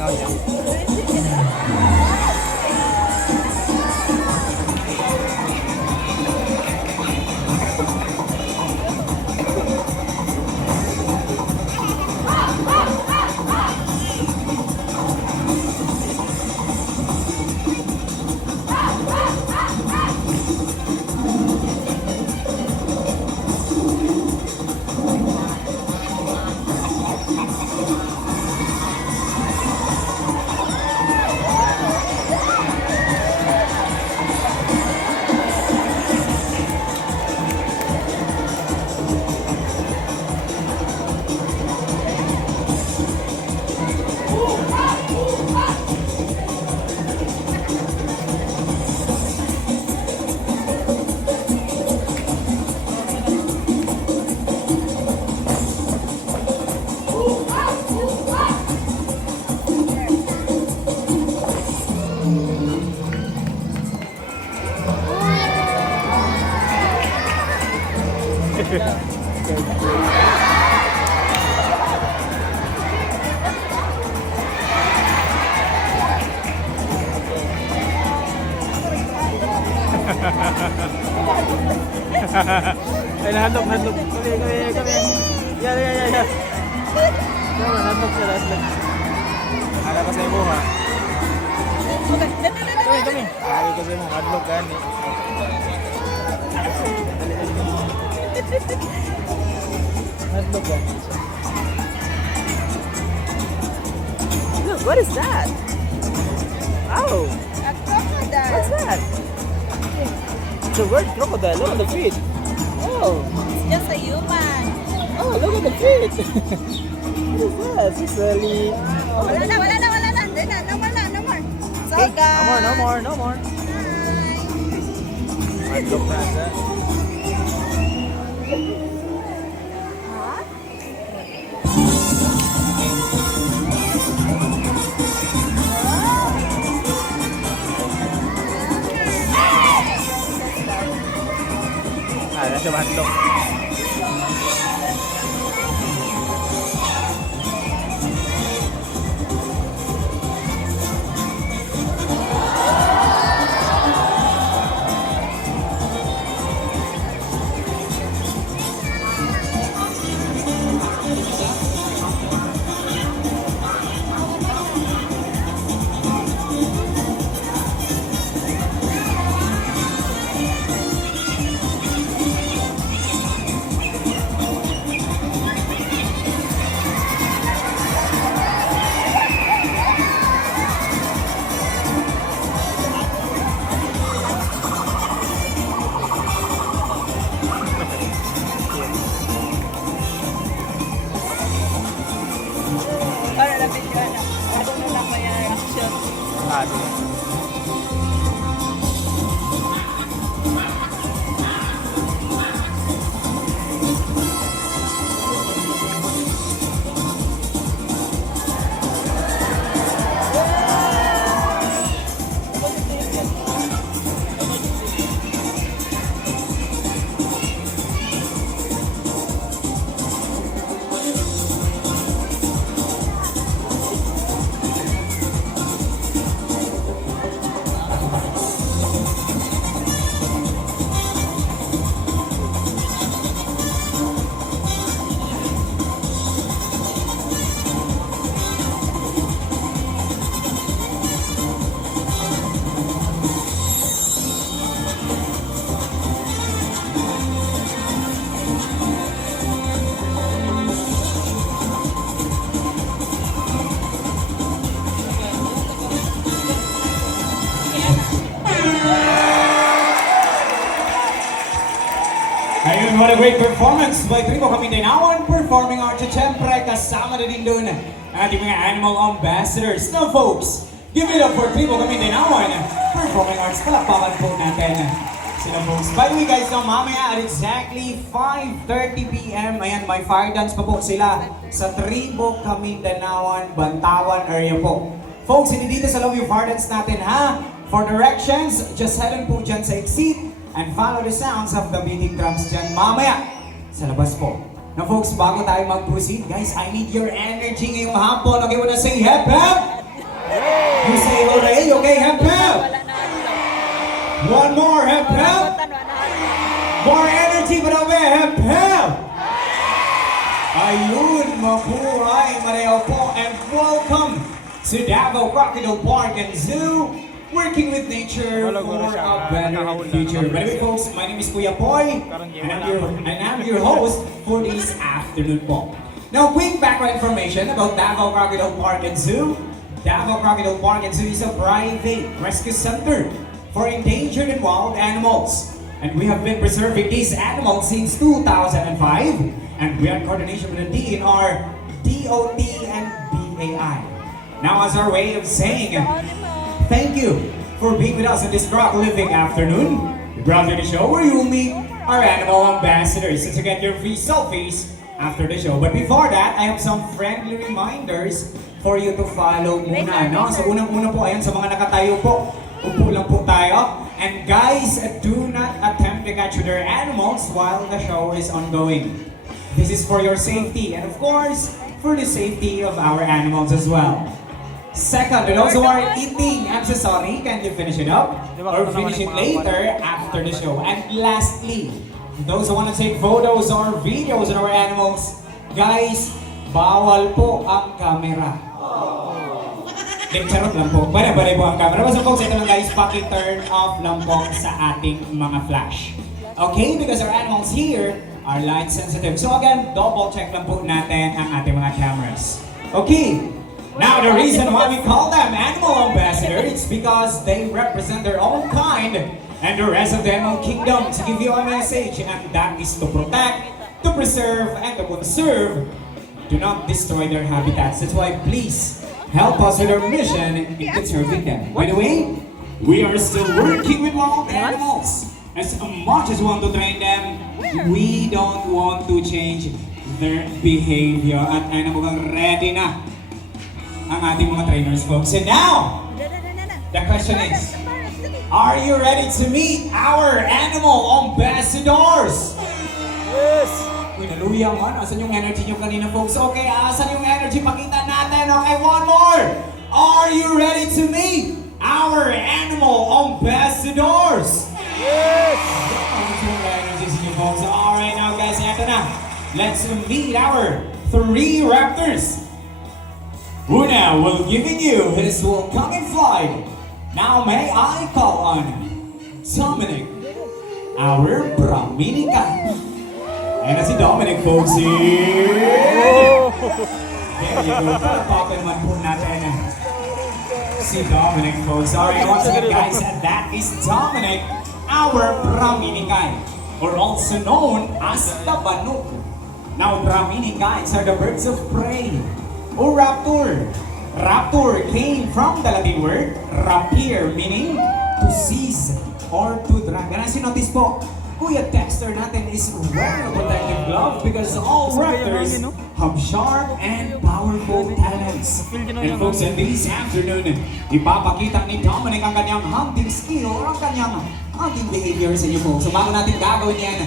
Oh, yeah. Ay, nahandog. Kami. Yeah. Tama, nahandog siya, nahandog. Akala ko sa iyo ha. Kami. Ay, kasi mo, nahandog ka ni. Nahandog ka. Look, what is that? Oh! A crocodile. What's that? The word crocodile, look at the feet. Oh, It's just a human. oh, look at the feet. What is that? It's really... Oh, Wala na. Hindi na. No more. So, okay. guys. No more. Hi. Hardlock na siya. Nasa hardlock. Para na video na. Ako na lang may reaction. Sige. Ayun, what a great performance by Primo Kamindanawan Performing Arts. At syempre, kasama na din doon ang ating mga animal ambassadors. Now folks, give it up for Primo Kamindanawan Performing Arts. Palakpakan po natin sila folks. By the way guys, no, mamaya at exactly 5:30 p.m. Ayan, may fire dance pa po sila sa Tribo Kamindanawan, Bantawan area po. Folks, hindi dito sa loob yung fire dance natin ha. For directions, just head on po dyan sa exit and follow the sounds of the beating drums dyan mamaya sa labas po. Now folks, bago tayo mag-proceed, guys, I need your energy ngayong hapon. Okay, wanna say hep hep? You say hooray, okay, hep hep! Wala na hadlok. One more, hep hep! Kalibutan, wala na hadlok. More energy pa daw ba, hep hep! Ayun, mabuhay, Mareo po, and welcome to Davao Crocodile Park and Zoo, working with nature for a better future. By the way, folks, my name is Kuya Poy, and I'm your host for this afternoon po. Now, quick background information about Davao Crocodile Park and Zoo. Davao Crocodile Park and Zoo is a private rescue center for endangered and wild animals. And we have been preserving these animals since 2005. And we are in coordination with the DNR, DOT, and BAI. Now, as our way of saying thank you for being with us on this Rock Living afternoon. We brought you the show where you will meet our animal ambassadors to get your free selfies after the show. But before that, I have some friendly reminders for you to follow muna. No? So unang-una po, ayan, sa mga nakatayo po, upo lang po tayo. And guys, do not attempt to capture their animals while the show is ongoing. This is for your safety and of course, for the safety of our animals as well. Second, to those who are eating accessory, can you finish it up? Or finish it later after the show? And lastly, those who want to take photos or videos of our animals, guys, bawal po ang camera. Charot lang po. Bale po ang camera. So folks, ito lang guys, paki-turn off lang po sa ating mga flash. Okay? Because our animals here are light sensitive. So again, double check lang po natin ang ating mga cameras. Okay? Now the reason why we call them animal ambassadors is because they represent their own kind and the rest of the animal kingdom to give you a message, and that is to protect, to preserve, and to conserve. Do not destroy their habitats. That's why please help us with our mission in conserving them. By the way, we are still working with wild animals. As much as we want to train them, we don't want to change their behavior. At ay na mukhang ready na ang ating mga trainers, folks. And now, the question is, are you ready to meet our animal ambassadors? Yes! Uy, naluya man. Asan yung energy nyo kanina, folks? Okay, asan yung energy? Pakita natin. Okay, one more. Are you ready to meet our animal ambassadors? Yes! Asan yung energy nyo, folks? Alright, now guys, eto na. Let's meet our 3 raptors. Una will giving you his welcoming flight. Now may I call on Dominic, our Brahminica. And si Dominic, folks, here. There you go. Palapakin man po natin si Dominic, folks. Alright, once again, guys, that is Dominic, our Brahminica, or also known as the Banuk. Now, Brahminica are the birds of prey, or raptor. Raptor came from the Latin word rapire, meaning to seize or to drag. And as you notice po, Kuya Dexter natin is wearing a protective glove because all raptors have sharp and powerful talons. And folks, in this afternoon, ipapakita ni Dominic ang kanyang hunting skill or ang kanyang hunting behavior sa inyo po. So bago natin gagawin yan,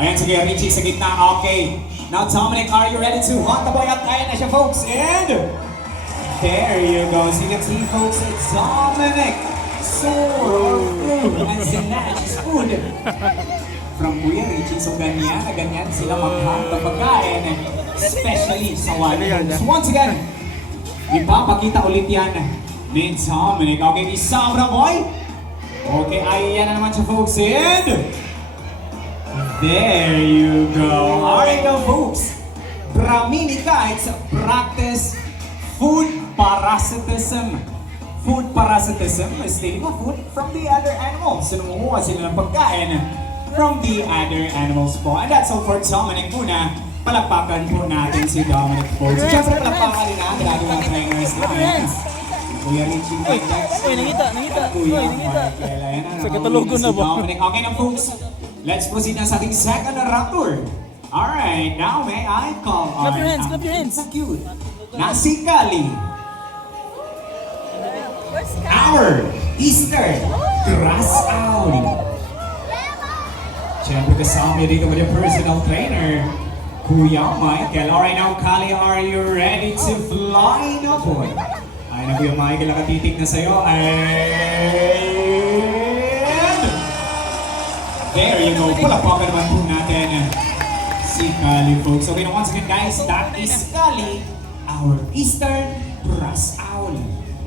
ayan, sige, Richie sa gitna. Okay. Now, Dominic, are you ready to hunt the boy? At ayan na siya, folks. And there you go. So you can see, folks, it's Dominic. Soar through and snatch his food from Kuya Richie. So ganyan sila mag-hunt ng pagkain, especially sa wild. So once again, ipapakita ulit yan ni Dominic. Okay, isama na, boy. Okay, ayan na naman siya, folks. And there you go. Alright now, folks. Brahminica, it's a practice food parasitism. Food parasitism is stealing of food from the other animals. So, nangunguha sila ng pagkain from the other animals po. And that's all for Dominic muna. Palakpakan po natin si Dominic po. So, syempre palakpakan din natin ating mga trainers na. Kuya Richie. Uy, nangita. Uy, nangita. Sa katalogon na ba? Dominic. Okay na, folks. Let's proceed na sa ating second raptor. Alright, now may I call on... Clap your hands, clap your hands. So cute. Nasi Kali. Our Eastern Grass Owl. Siyempre kasama dito with your personal trainer, Kuya Michael. Alright now, Kali, are you ready to fly na boy? Ay, na Kuya Michael nakatitig na sa'yo. And there you go. Palapakan naman po natin si Kali, folks. Okay, now once again, guys, that is Kali, our eastern grass owl.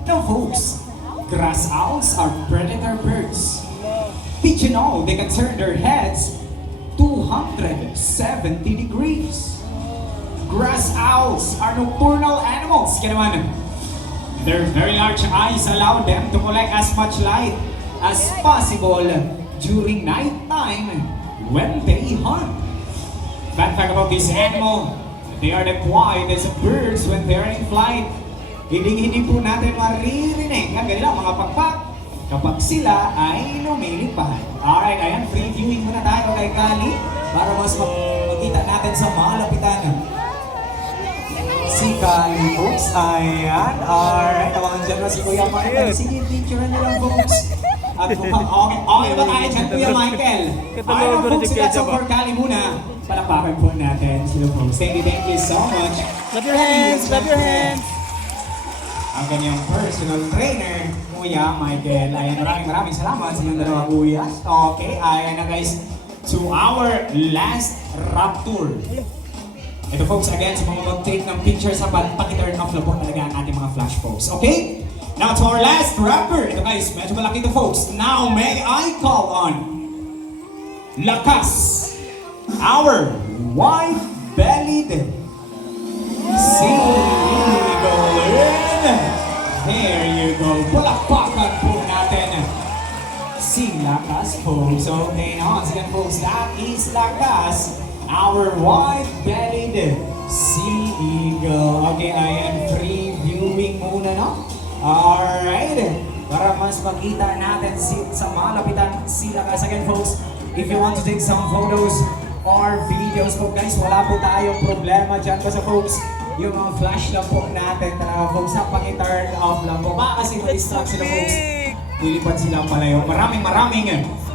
Now, folks, grass owls are predator birds. Did you know they can turn their heads 270 degrees? Grass owls are nocturnal animals. Kaya naman, their very large eyes allow them to collect as much light as possible during nighttime when they hunt. Fun fact about this animal, they are the quietest birds when they are in flight. Hindi po natin maririnig ang kanilang mga pakpak kapag sila ay lumilipad. Alright, ayan, free viewing muna tayo kay Kali para mas makita natin sa malapitan. Si Kali, folks, ayan, alright, tawagan dyan na si Kuya Michael. Sige, picturean niyo lang, folks. At mukhang okay ba tayo dyan, Kuya Michael? Alright, folks, that's all for Kali muna. Palakpakan po natin sila, folks. Thank you so much. Clap your hands, clap your hands. Ang kanyang personal trainer, Kuya Michael. Ayan, maraming salamat sa inyong dalawa, Kuya. Okay, ayan na guys, to our last raptor. Ito folks, again, sa mga mag-take ng pictures sa pag-turn off na po talaga ang ating mga flash folks. Okay? Now to our last rapper. Ito guys, medyo malaki ito folks. Now may I call on Lakas, our white-bellied sea eagle. There you go. Palakpakan po natin si Lakas, folks. Okay, now once again, folks, that is Lakas, our white-bellied sea eagle. Okay, I am free viewing muna, no? Alright. Para mas makita natin sa malapitan si Lakas again, folks. If you want to take some photos or videos po, guys, wala po tayong problema dyan. Kasi, folks, yung mga flash lang po natin talaga, folks, na paki-turn off lang po. Baka kasi ma-distract sila, folks. Lilipad sila palayo. Maraming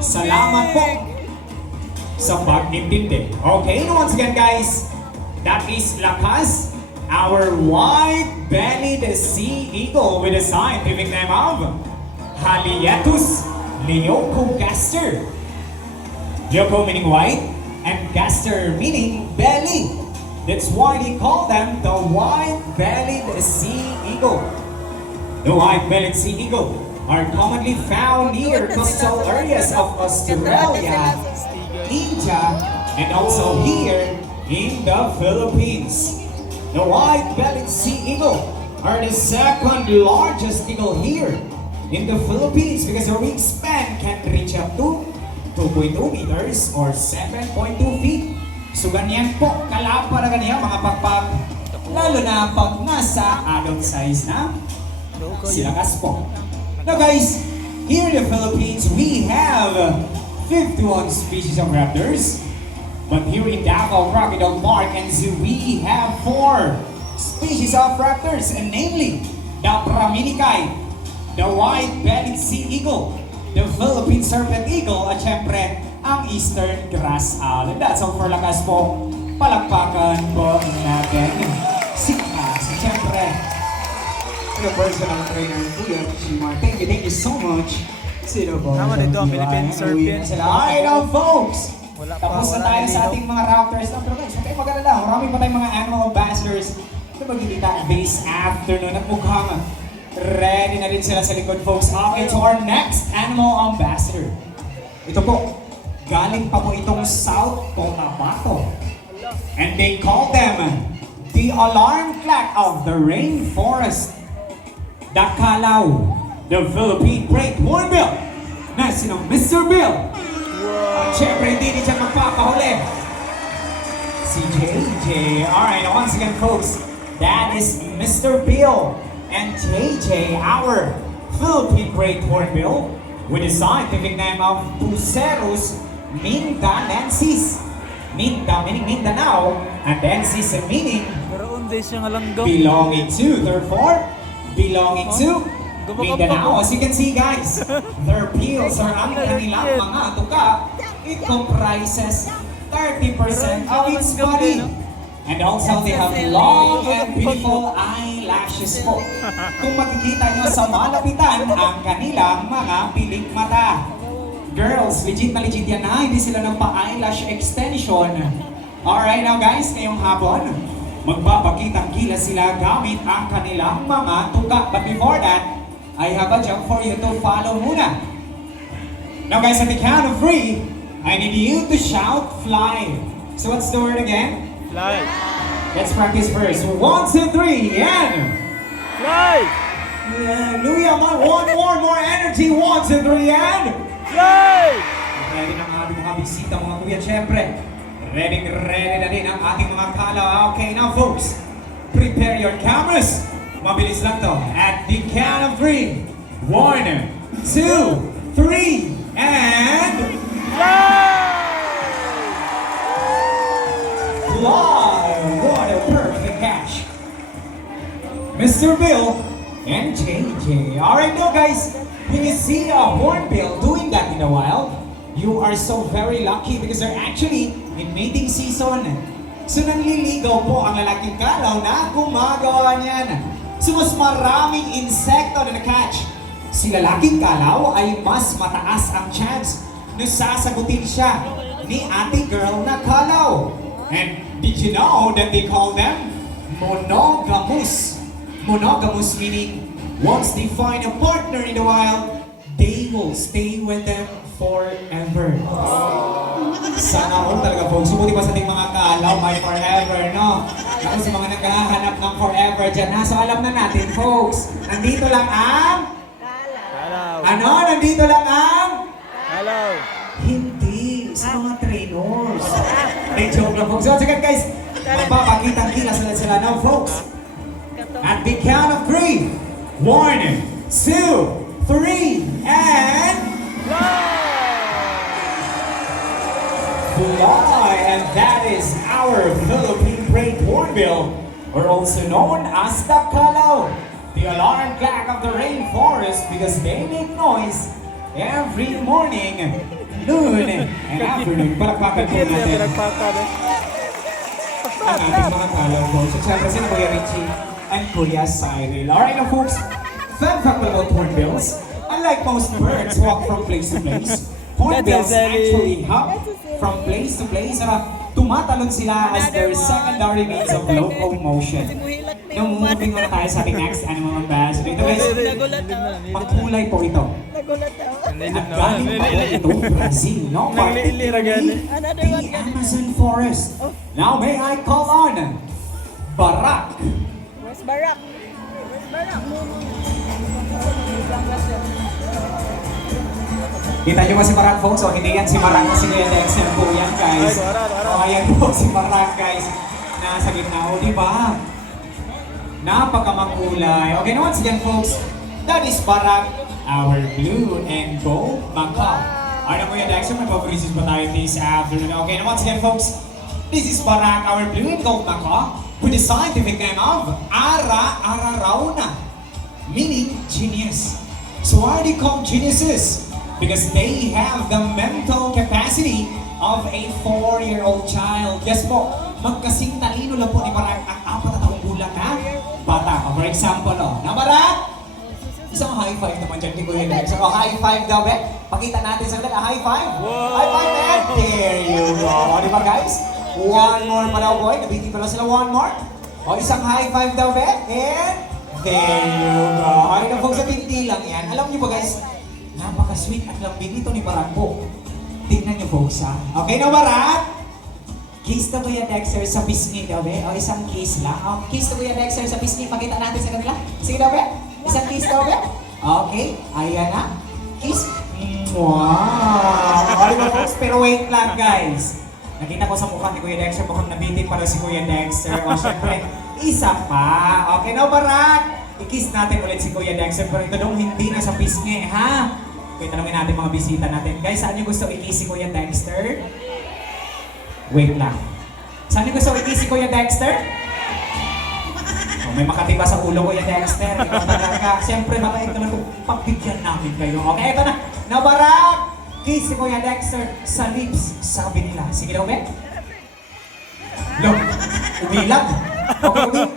salamat po sa pag-intindi. Okay, once again, guys, that is Lakas, our white-bellied sea eagle with a scientific name of Haliaetus leucogaster. Leuco meaning white, and gaster meaning belly. That's why they call them the white-bellied sea eagle. The white-bellied sea eagle are commonly found near coastal areas of Australia, India, and also here in the Philippines. The white-bellied sea eagle are the second largest eagle here in the Philippines because their wingspan can reach up to 2.2 meters or 7.2 feet. So ganyan po, kalapa na ganyan mga pakpak, lalo na pag nasa adult size na sila Lakas po. Now guys, here in the Philippines, we have 51 species of raptors. But here in Davao Crocodile Park and Zoo, we have 4 species of raptors, and namely, the Brahminicae, the white-bellied sea eagle, the Philippine serpent eagle, at syempre, ang eastern grass owl. And that's all for Lakas po. Palakpakan po natin si Lakas. Syempre, yung personal trainer po yan, si Mark. Thank you so much. Sino po? Tama dito ang Philippine serpent. Alright now, folks! Wala pa, Tapos na wala tayo na sa dito. ating mga raptors. Pero guys, huwag kayong mag-alala. Marami pa tayong mga animal ambassadors na magkikita this afternoon. At mukhang ready na rin sila sa likod, folks. Okay, to our next animal ambassador. Ito po, galing pa po itong South Cotabato. And they call them the alarm clock of the rainforest. The Kalaw, the Philippine great hornbill, na sinong Mr. Bill. At syempre, hindi din siya magpapahuli. Si JJ. Alright, once again, folks, that is Mr. Bill and JJ, our Philippine great hornbill, with the scientific name of Bucerus mindanensis. Minda meaning Mindanao, and densis meaning Pero unday siya nga langgam. belonging to, therefore, belonging to Mindanao. As you can see, guys, their peels or ang kanilang mga tuka, it comprises 30% of its body. And also, they have long and beautiful eyelids. eyelashes po. Kung makikita nyo sa malapitan ang kanilang mga pilik mata. Girls, legit na legit yan ha, hindi sila nagpa-eyelash extension. Alright now guys, ngayong hapon, magpapakitang gilas sila gamit ang kanilang mga tuka. But before that, I have a job for you to follow muna. Now guys, at the count of 3, I need you to shout fly. So what's the word again? Fly. Let's practice first. 1, 2, 3, and... Fly. Hallelujah, man. One more energy. 1, 2, 3, and... Fly. Ready na ang ating mga bisita, mga kuya, syempre. Ready na din ang ating mga kala. Okay, now folks, prepare your cameras. Mabilis lang to. At the count of 3. 1, 2, 3, and... Fly! What a perfect catch. Mr. Bill and JJ. Alright now guys, when you see a hornbill doing that in the wild, you are so very lucky because they're actually in mating season. So nanliligaw po ang lalaking kalaw na gumagawa niyan. So mas maraming insekto na na-catch. Si lalaking kalaw ay mas mataas ang chance na sasagutin siya ni ate girl na kalaw. And did you know that they call them monogamous? Monogamous meaning once they find a partner in the wild, they will stay with them forever. Sana all talaga folks. Subuti pa sa ating mga kalaw, may forever, no? Ako sa mga naghahanap ng forever dyan, ha? So alam na natin folks, nandito lang ang... Kalaw. Ano? Nandito lang ang... Kalaw. Hindi, sa mga trainers. May joke lang folks. So sige guys, magpapakitang kilas na sila now folks. At the count of 3. 1, 2, 3, and... Fly! And that is our Philippine great hornbill, or also known as the kalaw. The alarm clock of the rainforest because they make noise every morning, noon, and afternoon. Palakpakan po natin ang ating mga kalaw po. So syempre sila Kuya Richie and Kuya Cyril. Alright now folks, fun fact about hornbills. Unlike most birds walk from place to place, hornbills actually hop from place to place. Tumatalon sila as their secondary means of locomotion. Moving muna tayo sa ating next animal ambassador. Ito guys, pagkulay po ito. At galing pa po ito, Brazil, no? Particularly, the Amazon forest. Now may I call on Barak. Where's Barak? Where's Barak? Kita nyo ba si Barak folks? O hindi yan si Barak, si Kuya Dexter po yan guys. O ayan po si Barak guys. Nasa gitna o diba? Napakamakulay. Okay na once again folks, that is Barak, our blue and gold macaw. Ano Kuya Dexter, may favorites ba tayo this afternoon? Okay na once again folks, this is Barak, our blue and gold macaw with the scientific name of Ararauna, meaning genius. So why are they called geniuses? Because they have the mental capacity of a 4-year-old child. Yes po, magkasing talino lang po ni Barak ang 4 na taong gulang na bata. For example, na Barak, isang high five naman dyan ni Kuya Dex. So, high five daw, be? Pakita natin sa kanila, high five. Wow. High five, and there you go. O, di ba guys? One more pa daw, boy. Nabitin pa lang sila, one more. O, isang high five daw, be? And there you go. Ay, na folks, hindi lang yan. Alam niyo ba guys, napaka-sweet at lambing ito ni Barak po. Tingnan niyo folks ha. Okay na Barak? Kiss na Kuya Dexter sa pisngi daw be? O isang kiss lang. O, kiss na Kuya Dexter sa pisngi. Pakita natin sa kanila. Sige daw be? Isang kiss daw be? Okay. Ayan na. Kiss. Wow! Okay ba folks? Pero wait lang guys. Nakita ko sa mukha ni Kuya Dexter. Mukhang nabitin pa daw si Kuya Dexter. O syempre, isa pa. Okay na Barak? I-kiss natin ulit si Kuya Dexter. Pero ito dong hindi na sa pisngi ha? Okay, tanongin natin mga bisita natin. Guys, saan niyo gusto i-kiss si Kuya Dexter? Wait lang. Saan niyo gusto i-kiss si Kuya Dexter? Oh, may makatiba sa ulo Kuya Dexter. Ikaw talaga. Siyempre, mabait naman kung pagbigyan namin kayo. Okay, ito na. Nabarak! Kiss si Kuya Dexter sa lips, sabi nila. Sige daw, Ben. Look, umilag. Okay, umilag.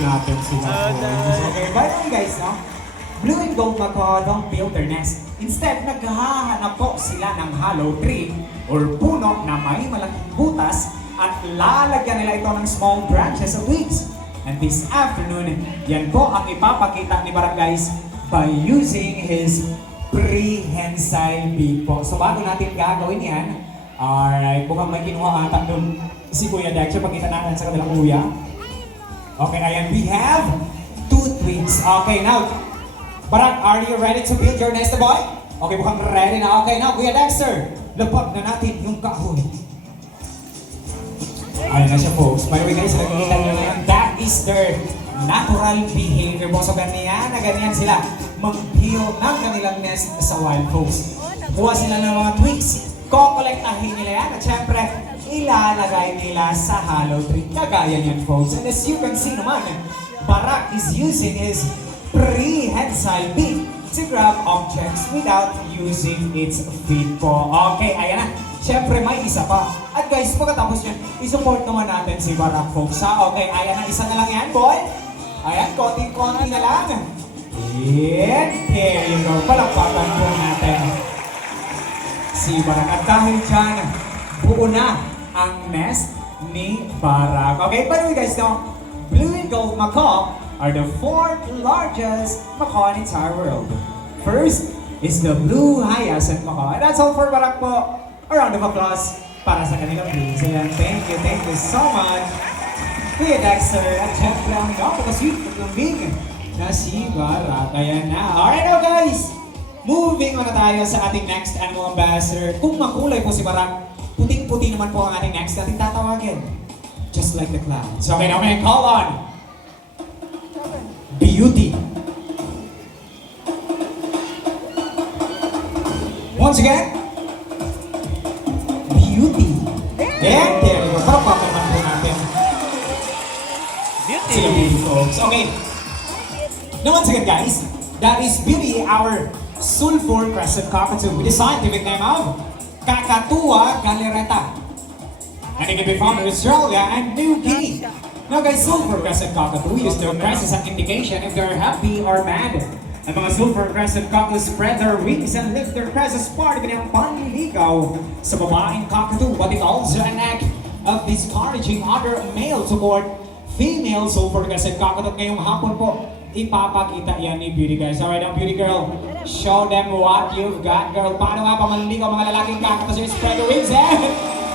natin sila. Okay, by the way guys, no? Blue and gold macaw don't build their nest. Instead, naghahanap po sila ng hollow tree or puno na may malaking butas at lalagyan nila ito ng small branches o twigs. And this afternoon, yan po ang ipapakita ni Barak guys by using his prehensile beak po. So bago natin gagawin yan, alright, mukhang may kinuha ata doon si Kuya Dexter. Pagkita natin sa kabilang kuya. Okay, ayan, we have 2 twigs. Okay, now, Barak, are you ready to build your nest, boy? Okay, mukhang ready na. Okay, now, Kuya Dexter, lapag na natin yung kahoy. Ayun na siya, folks. By the way, guys, nakikita nyo na yan. That is their natural behavior po. So, ganyan na ganyan sila mag-build ng kanilang nest sa wild, folks. Kuha sila ng mga twigs, kokolektahin nila yan, at syempre, ilalagay nila sa hollow tree. Kagaya niyan, folks. And as you can see naman, Barak is using his prehensile beak to grab objects without using its feet po. Okay, ayan na. Siyempre, may isa pa. At guys, pagkatapos yan, isupport naman natin si Barak, folks, ha? Okay, ayan na. Isa na lang yan, boy. Ayan, konti-konti na lang. And there you go. Palakpakan po natin si Barak. At dahil dyan, buo na ang nest ni Barak. Okay, by the way guys, no, blue and gold macaw are the 4th largest macaw in the entire world. First is the blue hyacinth macaw. And that's all for Barak po. A round of applause para sa kanilang wings. Ayan, thank you so much. Kuya Dexter, at syempre ang napaka-sweet ng lambing na si Barak. Ayan na. Alright now guys, moving on na tayo sa ating next animal ambassador. Kung makulay po si Barak, puting-puti naman po ang ating next nating tatawagin. Just like the clouds. Okay, now may call on Beauty. Once again, Beauty. And there you go. Parapakan naman po natin. Beauty. Sila Beauty, folks. Okay. Now once again, guys, that is Beauty, our sulfur crescent cockatoo with the scientific name of Kakatua galereta. And it can be found in Australia and New Guinea. Now guys, sulfur crescent cockatoo use their crest as an indication if they're happy or mad. Ang mga sulfur crescent cockatoo spread their wings and lift their crest as part of kanilang panliligaw sa babaeng cockatoo, but it also an act of discouraging other male support female sulfur crescent cockatoo. Ngayong hapon po, ipapakita yan ni Beauty guys. Alright, now Beauty girl, show them what you've got, girl. Paano nga pamanligaw mga lalaking cockatoo? Spread the wings, eh?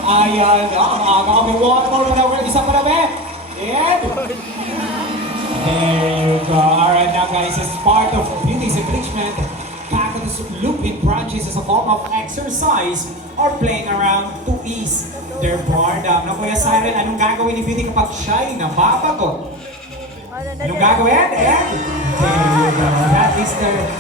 Ayan, okay, walk over the world. Isa pa na, be? Yeah. There you go. Alright, now guys, as part of Beauty's enrichment, cockatoos loop in branches as a form of exercise or playing around to ease their boredom. Now, Kuya Siren, anong gagawin ni Beauty kapag siya'y nababago? Anong gagawin? And there you go. That is their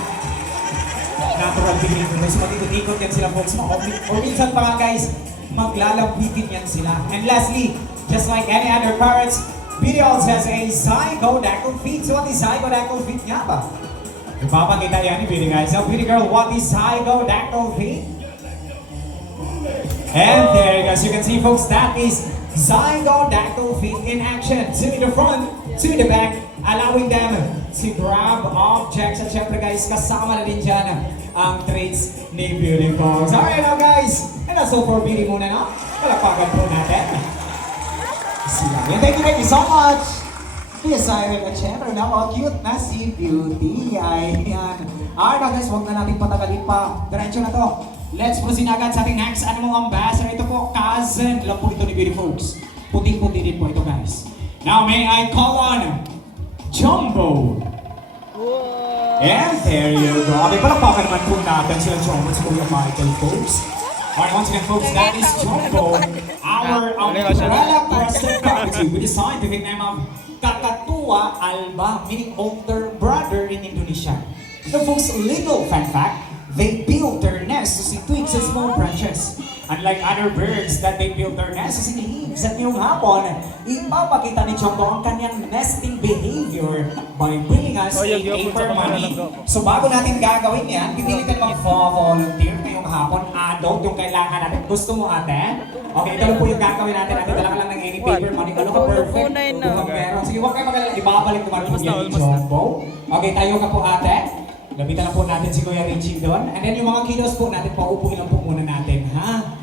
natural behavior. So, matitutikot yan sila, folks. O minsan pa nga, guys, maglalampitin yan sila. And lastly, just like any other parrots, Beauty also has a zygodactyl feet. So what is zygodactyl feet nga ba? Ipapakita yan ni Beauty guys. So Beauty girl, what is zygodactyl feet? And there you go. So you can see folks, that is zygodactyl feet in action. To the front, to the back, allowing them to grab objects. At syempre guys, kasama na din dyan ang traits ni Beauty folks. Alright now guys, and that's all for Beauty muna, no? Palakpakan po natin sila. And thank you so much. Kuya Siren at syempre na cute na si Beauty. Ayan. Alright now guys, huwag na natin patagalin pa. Diretso na to. Let's proceed agad sa ating next animal ambassador. Ito po, cousin lang po ito ni Beauty folks. Puting-puti din po ito guys. Now may I call on Jumbo. And there you go. Okay, palakpakan naman po natin sila Jumbo at Kuya Michael folks. Alright, once again folks, that is Jumbo, our umbrella-crested cockatoo with the scientific name of Kakatua alba, meaning older brother in Indonesia. Now folks, little fun fact, they build their nests in twigs and small branches. Unlike other birds that they build their nests in leaves. At ngayong hapon, ipapakita ni Jumbo ang kanyang nesting behavior by bringing us a paper money. So bago natin gagawin yan, pipilitan mag-volunteer ngayong hapon. Adult yung kailangan natin. Gusto mo ate? Okay, ito lang po yung gagawin natin. Ate, dala ka lang ng any paper money. Ano ka perfect? Kung meron. Sige, Sige, huwag kayo magalala. Ibabalik naman po Basta, yan ni basta. Jumbo. Okay, tayo ka po ate. Lapitan na po natin si Kuya Richie doon. And then yung mga kilos po natin, paupuin lang po muna natin, ha?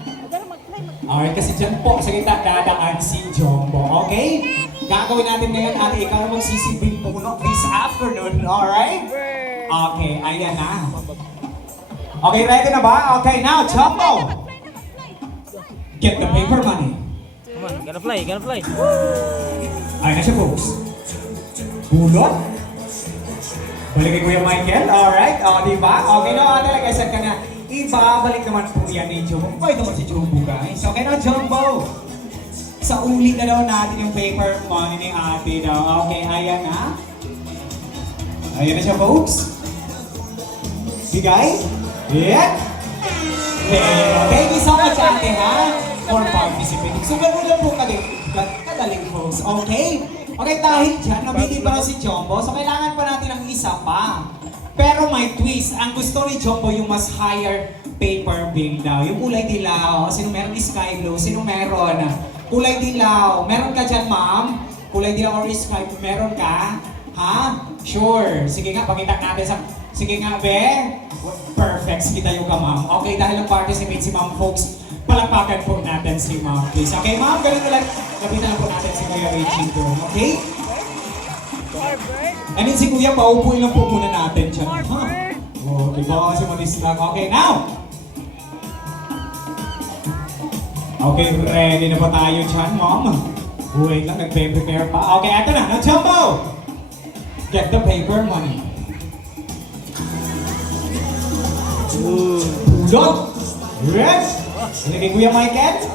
Alright, kasi dyan po sa kita dadaan si Jumbo, okay? Gagawin natin ngayon, ate, ikaw na magsisilbing puno this afternoon, alright? Okay, ayan na. Okay, ready na ba? Okay, now, Jumbo! Get the paper money. Come on, gonna fly, gonna fly. Ayan na siya, folks. Bulot. Balik kay Kuya Michael, alright? O, diba? Okay na, ate, nag-set ka na. Ibabalik naman po yan ni Jumbo. Pwede naman si Jumbo, guys. Okay na, Jumbo. Sa ulit na daw natin yung paper money ni ate daw. Okay, ayan na. Ayan na siya, folks. Bigay. Yeah. Thank you so much, ate, ha? For participating. So, gano'n lang po kadaling, folks. Okay? Okay, dahil dyan, nabili pa na si Jumbo. So, kailangan pa natin ng isa pa. Pero may twist. Ang gusto ni Jumbo yung mas higher paper bill daw. Yung kulay dilaw. Sino meron sky blue? Sino meron? Kulay dilaw. Meron ka dyan, ma'am? Kulay dilaw or sky blue? Meron ka? Ha? Sure. Sige nga, pakita natin sa... Sige nga, be. Perfect. Sige tayo ka, ma'am. Okay, dahil nag-participate si ma'am, folks, palakpakan po natin si ma'am, please. Okay, ma'am, ganun na lang. Lapitan lang po natin si Kuya Richie doon. Okay? And then si Kuya, paupuin lang po muna natin siya. Huh? Oh, diba kasi madistract. Okay, now! Okay, ready na ba tayo dyan, ma'am? Wait lang, nagpe-prepare pa. Okay, eto na. Now, Jumbo! Get the paper money. Pulot! Red! Sige, Kuya Michael.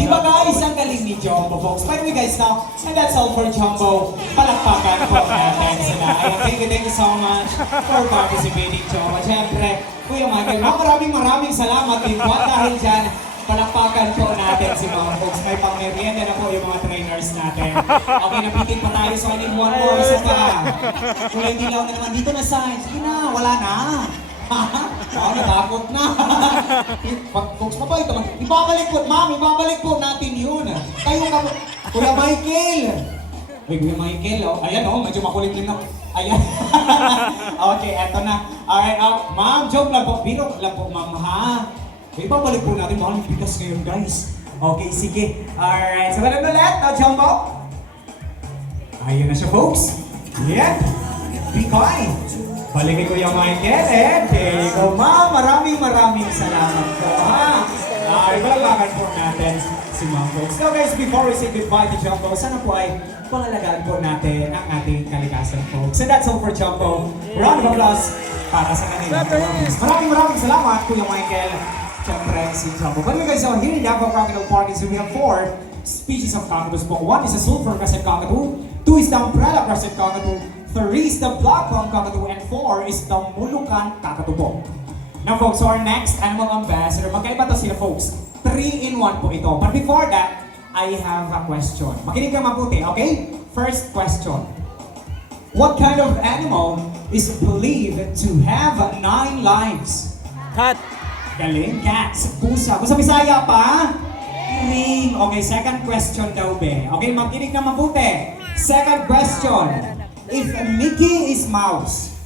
Di ba guys, ang galing ni Jumbo, folks? By the way guys, now, and that's all for Jumbo. Palakpakan po natin sila. Ayan, thank you so much for participating, Jumbo. Siyempre, Kuya Michael, maraming salamat din po. Dahil dyan, palakpakan po natin si mga folks. May pang-merienda na po yung mga trainers natin. Okay, napitin pa tayo. So, I need one more. Isa pa. Kulay dilaw na naman. Dito na sign. Sige na, wala na. Natakot na. Folks, mabalik naman. Ibabalik po, ma'am, ibabalik po natin yun. Kayo ka po. Kuya Michael. Uy, Kuya Michael, oh. Ayan, oh, medyo makulit din ako. Ayan. Okay, eto na. Alright, ma'am, joke lang po. Biro lang po, ma'am, ha? Ibabalik po natin. Mahal yung bigas ngayon, guys. Okay, sige. Alright, so ganun ulit. Jumbo. Ayun na siya, folks. Yeah. Bikoy. Balik ko yung Michael, there you go, ma'am. Maraming salamat po, ha? Ibalagan po natin si ma'am, folks. So guys, before we say goodbye to Jumbo, sana po ay pangalagaan po natin ang ating kalikasan, folks. So that's all for Jumbo. Round of applause para sa kanila. Maraming salamat, Kuya Michael. Siyempre, si Jumbo. But guys, so here in Davao Crocodile Park, so we have 4 species of cockatoos po. 1 is a sulfur crescent cockatoo, 2 is the umbrella crescent cockatoo, 3 is the black palm cockatoo, and 4 is the Mulukan cockatoo po. Now folks, so our next animal ambassador, magkaiba to sila folks. 3-in-1 po ito. But before that, I have a question. Makinig ka mabuti, okay? First question. What kind of animal is believed to have 9 lives? Cat. Galing, cats, pusa. Kung sa Bisaya pa, ring. Okay, second question daw, be. Okay, makinig na mabuti. Second question. If Mickey is mouse,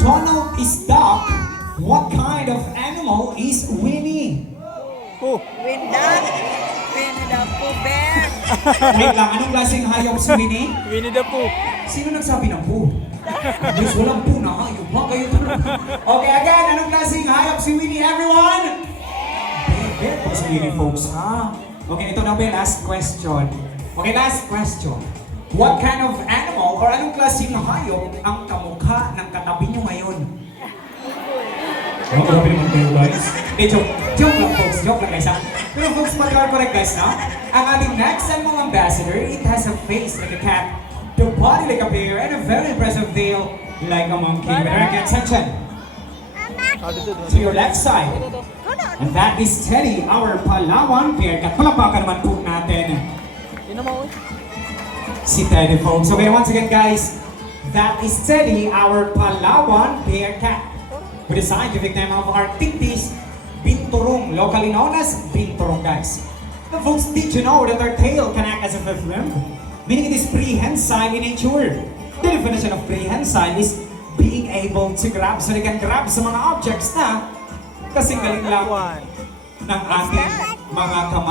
Donald is duck, what kind of animal is Winnie? Winnie the Pooh bear. Wait lang, anong klaseng hayop si Winnie? Winnie the Pooh. Sino nagsabi ng Pooh? Guys, walang Pooh na hayop. Ba kayo Okay, again, anong klaseng hayop si Winnie, everyone? Bear po si Winnie, folks, ha? Okay, ito na ba yung last question? Okay, last question. What kind of animal or anong klaseng hayop ang kamukha ng katabi nyo ngayon? Oh, grabe naman kayo guys. Okay, joke lang folks, joke lang guys ha. Pero folks, correct guys na. Ang ating next animal ambassador, it has a face like a cat, the body like a bear, and a very impressive tail like a monkey. With our attention to your left side. And that is Teddy, our Palawan bear cat. Palapakan naman po natin Yun naman, si Teddy, folks. Okay, once again, guys, that is Teddy, our Palawan bear cat. With the scientific name of Arctictis binturong, locally known as binturong, guys. Now, folks, did you know that our tail can act as a fifth limb? meaning it is prehensile in nature. The definition of prehensile is being able to grab. So they can grab sa mga objects na kasing galing lang One. ng ating mga kamay.